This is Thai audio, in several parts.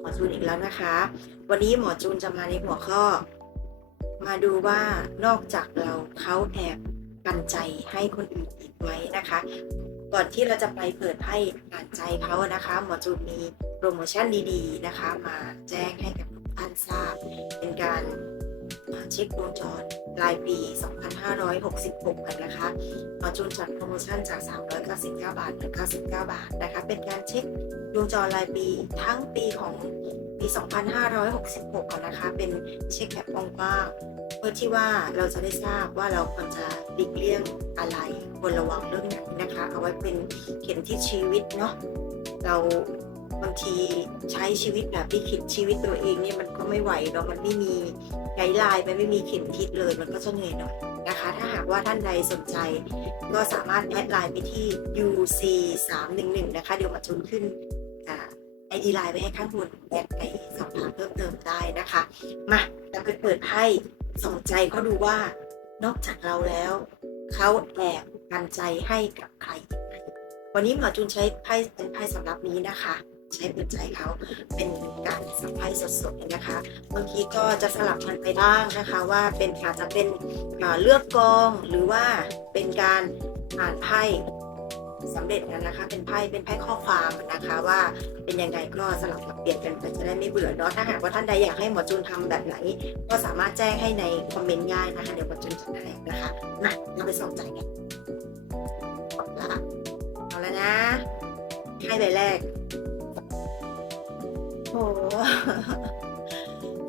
หมอจูนอีกแล้วนะคะ วันนี้หมอจูนจะมาในหัวข้อ มาดูว่านอกจากเราเขาแอบกันใจให้คนอื่นอีกไหมนะคะ ก่อนที่เราจะไปเปิดไพ่อ่านใจเขานะคะ หมอจูนมีโปรโมชั่นดีๆนะคะ มาแจ้งให้กับทุกท่านทราบ เป็นการ เช็คดวงจรรายปี 2566 กันนะคะหมอจูนจัดโปรโมชั่นจาก 399 บาทเป็น99 บาทนะคะ เป็นการเช็คดวงจรรายปีทั้งปีของปี 2566 กันนะคะ เป็นเช็คแบบกว้างเพื่อที่ว่าเราจะได้ทราบว่าเราควรจะหลีกเลี่ยงอะไรควรระวังเรื่องไหนนะคะ เอาไว้เป็นเข็มทิศชีวิตเนาะเรา บางทีใช้ชีวิตแบบที่คิดชีวิตตัวเองเนี่ยมันก็ไม่ไหวเนาะมันไม่มีไกด์ไลน์มันไม่มีเข็มทิศเลยมันก็จะเหนื่อยหน่อยนะคะ ถ้าหากว่าท่านใดสนใจ ก็สามารถแอดไลน์ไปที่ UC 3 1 1นะคะ เดี๋ยวมาจุนขึ้นไอดีไลน์ไปให้ข้างบนแอดไปสอบถามเพิ่มเติมได้นะคะ มาเราไปเปิดไพ่สองใจเขาดูว่านอกจากเราแล้ว เขาแอบกันใจให้กับใคร วันนี้หมอจูนใช้ไพ่เป็นไพ่สำหรับนี้นะคะ ช้เปิดใจเขาเป็นการสัมไพ่สดๆนะคะบางทีก็จะสลับกันไปบ้างนะคะว่าเป็นอาจจะเป็นเลือกกองหรือว่าเป็นการอ่านไพ่สำเร็จกันนะคะ เป็นไพ่เป็นไพ่ข้อความนะคะว่าเป็นยังไงก็สลับกับเปลี่ยนกันไปจะได้ไม่เบื่อเนาะถ้าหากว่าท่านใดอยากให้หมอจูนทำแบบไหน ก็สามารถแจ้งให้ในคอมเมนต์ง่ายนะคะเดี๋ยวหมอจูนจัดให้นะคะมาเราไปส่งใจกันเอาละเอาแล้วนะให้ใบแรก โห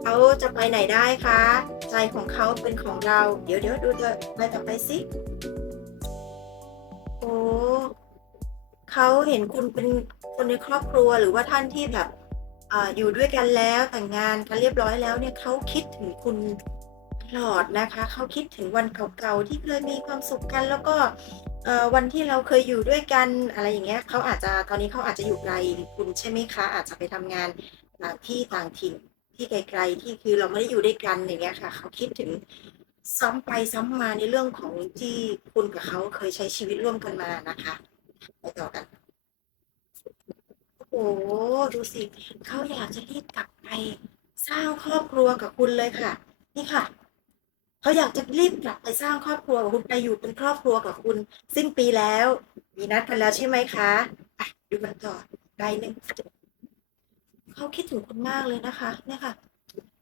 เขาจะไปไหนได้คะ ใจของเขาเป็นของเรา เดี๋ยวเดี๋ยวดูเถอะไปต่อไปสิโอ้เขาเห็นคุณเป็นคนในครอบครัวหรือว่าท่านที่แบบออยู่ด้วยกันแล้วแต่งงานกันเรียบร้อยแล้วเนี่ยเขาคิดถึงคุณตลอดนะคะ เขาคิดถึงวันเก่าๆที่เคยมีความสุขกันแล้วก็ วันที่เราเคยอยู่ด้วยกันอะไรอย่างเงี้ยเขาอาจจะตอนนี้เขาอาจจะอยู่ไกลคุณใช่ไหมคะ อาจจะไปทำงานที่ต่างถิ่นที่ไกลๆที่คือเราไม่ได้อยู่ด้วยกันอย่างเงี้ยค่ะ เขาคิดถึงซ้ำไปซ้ำมาในเรื่องของที่คุณกับเขาเคยใช้ชีวิตร่วมกันมานะคะไปต่อกันโอ้ดูสิเขาอยากจะรีบกลับไปสร้างครอบครัวกับคุณเลยค่ะ นี่ค่ะ เขาอยากจะรีบกลับไปสร้างครอบครัวกับคุณไปอยู่เป็นครอบครัวกับคุณสิ้นปีแล้ว มีนัดกันแล้วใช่ไหมคะอะดูกันต่อได้หนึ่งเขาคิดถึงคุณมากเลยนะคะ เนี่ยค่ะ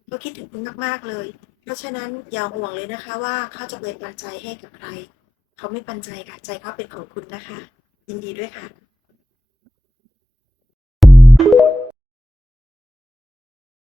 เขาคิดถึงคุณมากๆเลย เพราะฉะนั้นอย่าห่วงเลยนะคะ ว่าเขาจะไปปันใจให้กับใคร เขาไม่ปันใจค่ะ ใจเขาเป็นของคุณนะคะ ยินดีด้วยค่ะ